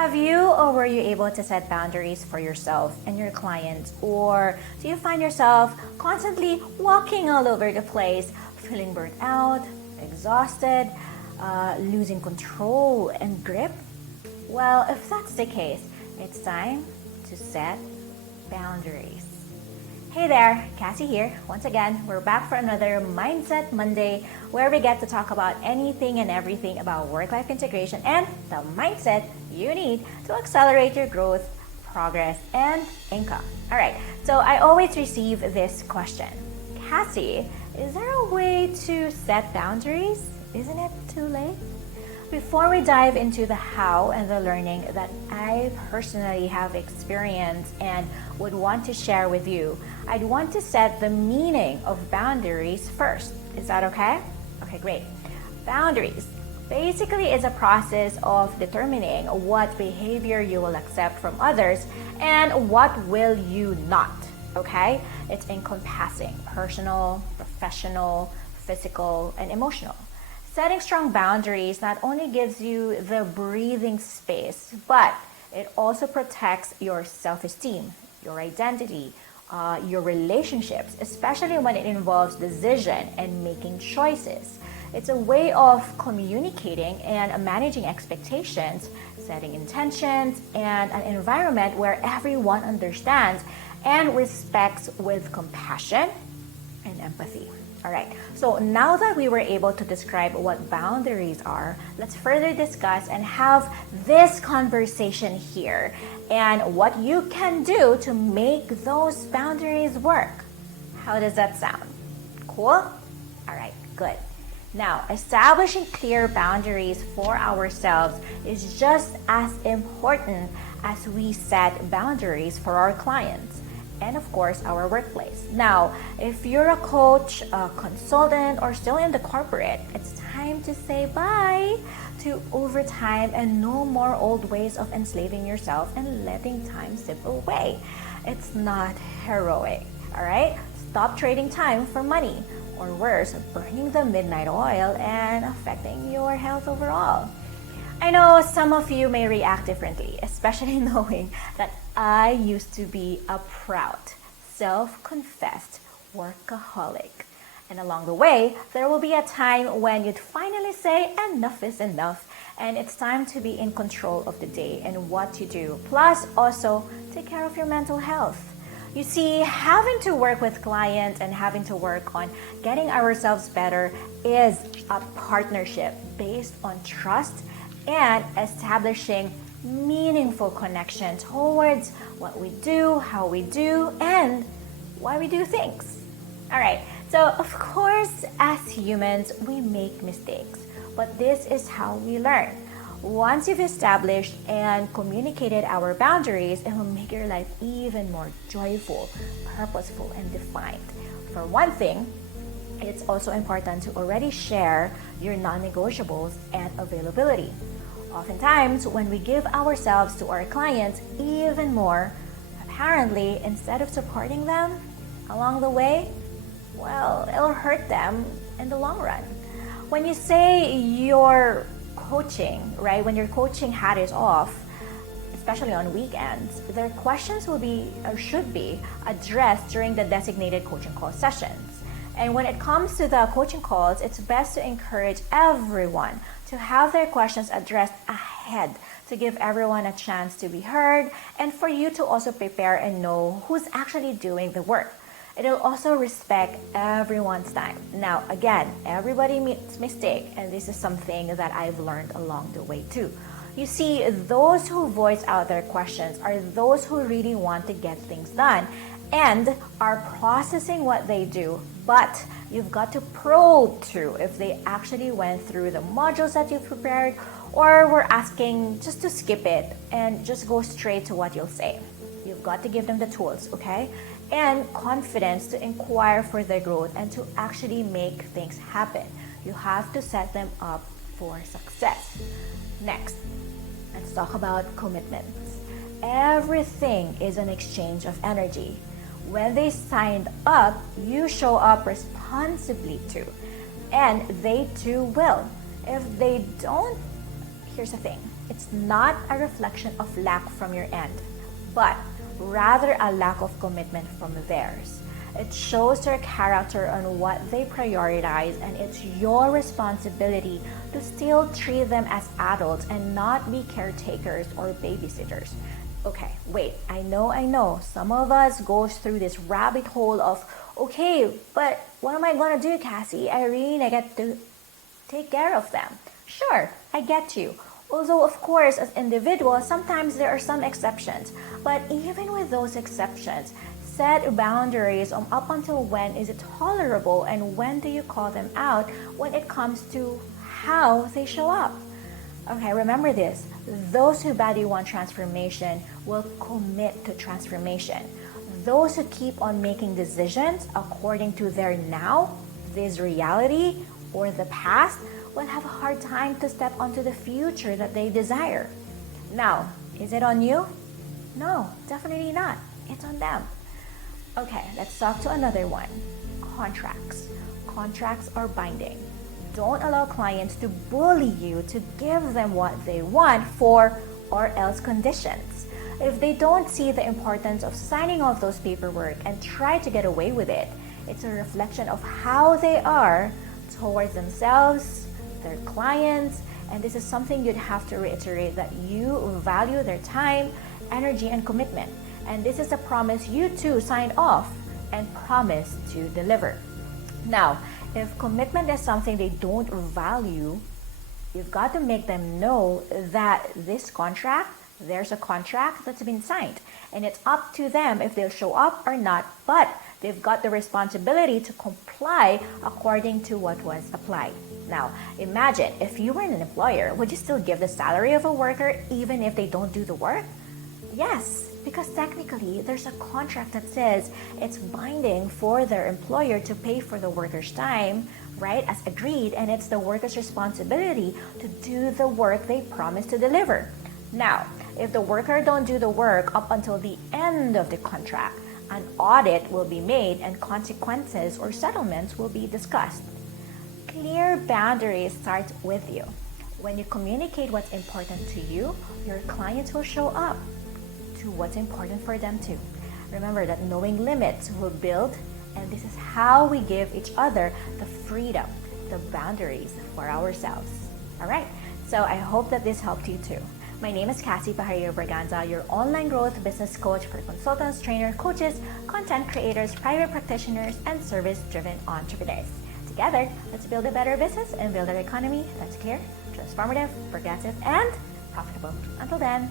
Have you or were you able to set boundaries for yourself and your clients? Or do you find yourself constantly walking all over the place, feeling burnt out, exhausted, losing control and grip? Well, if that's the case, it's time to set boundaries. Hey there, Kassy here. Once again, we're back for another Mindset Monday where we get to talk about anything and everything about work-life integration and the mindset you need to accelerate your growth, progress, and income. All right, so I always receive this question. Kassy, is there a way to set boundaries? Isn't it too late? Before we dive into the how and the learning that I personally have experienced and would want to share with you, I'd want to set the meaning of boundaries first. Is that okay? Okay, great. Boundaries basically is a process of determining what behavior you will accept from others and what will you not, okay? It's encompassing personal, professional, physical, and emotional. Setting strong boundaries not only gives you the breathing space, but it also protects your self-esteem, your identity, your relationships, especially when it involves decision and making choices. It's a way of communicating and managing expectations, setting intentions, and an environment where everyone understands and respects with compassion and empathy. All right, so now that we were able to describe what boundaries are, let's further discuss and have this conversation here and what you can do to make those boundaries work. How does that sound? Cool? All right, good. Now, establishing clear boundaries for ourselves is just as important as we set boundaries for our clients and of course our workplace. Now, if you're a coach, a consultant, or still in the corporate, it's time to say bye to overtime and no more old ways of enslaving yourself and letting time slip away. It's not heroic, all right? Stop trading time for money, or worse, burning the midnight oil and affecting your health overall. I know some of you may react differently, especially knowing that I used to be a proud, self-confessed workaholic. And along the way, there will be a time when you'd finally say enough is enough and it's time to be in control of the day and what you do, plus also take care of your mental health. You see, having to work with clients and having to work on getting ourselves better is a partnership based on trust and establishing meaningful connection towards what we do, how we do, and why we do things. All right, so of course, as humans, we make mistakes, but this is how we learn. Once you've established and communicated our boundaries, it will make your life even more joyful, purposeful, and defined. For one thing, it's also important to already share your non-negotiables and availability. Oftentimes, when we give ourselves to our clients even more, apparently, instead of supporting them along the way, well, it'll hurt them in the long run. When you say you're coaching, right, when your coaching hat is off, especially on weekends, their questions will be or should be addressed during the designated coaching call sessions. And when it comes to the coaching calls, it's best to encourage everyone to have their questions addressed ahead to give everyone a chance to be heard and for you to also prepare and know who's actually doing the work. It'll also respect everyone's time. Now, again, everybody makes mistake, and this is something that I've learned along the way too. You see, those who voice out their questions are those who really want to get things done and are processing what they do, but you've got to probe through if they actually went through the modules that you've prepared or were asking just to skip it and just go straight to what you'll say. You've got to give them the tools, okay? And confidence to inquire for their growth and to actually make things happen. You have to set them up for success. Next, let's talk about commitments. Everything is an exchange of energy. When they signed up, you show up responsibly too. And they too will. If they don't, here's the thing. It's not a reflection of lack from your end, but rather a lack of commitment from theirs. It shows their character on what they prioritize, and it's your responsibility to still treat them as adults and not be caretakers or babysitters. Okay, wait, I know. Some of us goes through this rabbit hole of, okay, but what am I gonna do, Kassy? I really get to take care of them. Sure, I get you. Although, of course, as individuals, sometimes there are some exceptions. But even with those exceptions, set boundaries on up until when is it tolerable and when do you call them out when it comes to how they show up. Okay, remember this. Those who badly want transformation will commit to transformation. Those who keep on making decisions according to their now, this reality, or the past will have a hard time to step onto the future that they desire. Now, is it on you? No, definitely not. It's on them. Okay, let's talk to another one. Contracts. Contracts are binding. Don't allow clients to bully you to give them what they want for or else conditions. If they don't see the importance of signing off those paperwork and try to get away with it, it's a reflection of how they are towards themselves, their clients, and this is something you'd have to reiterate, that you value their time, energy, and commitment. And this is a promise you too signed off and promised to deliver. Now, if commitment is something they don't value, you've got to make them know that there's a contract that's been signed, and it's up to them if they'll show up or not, but they've got the responsibility to comply according to what was applied. Now, imagine if you were an employer, would you still give the salary of a worker even if they don't do the work? Yes, because technically there's a contract that says it's binding for their employer to pay for the worker's time, right, as agreed, and it's the worker's responsibility to do the work they promised to deliver. Now, if the worker don't do the work up until the end of the contract, an audit will be made and consequences or settlements will be discussed. Clear boundaries start with you. When you communicate what's important to you, your clients will show up to what's important for them too. Remember that knowing limits will build, and this is how we give each other the freedom, the boundaries for ourselves. All right, so I hope that this helped you too. My name is Kassy Pajarillo, your online growth business coach for consultants, trainers, coaches, content creators, private practitioners, and service-driven entrepreneurs. Together, let's build a better business and build an economy that's clear, transformative, progressive, and profitable. Until then,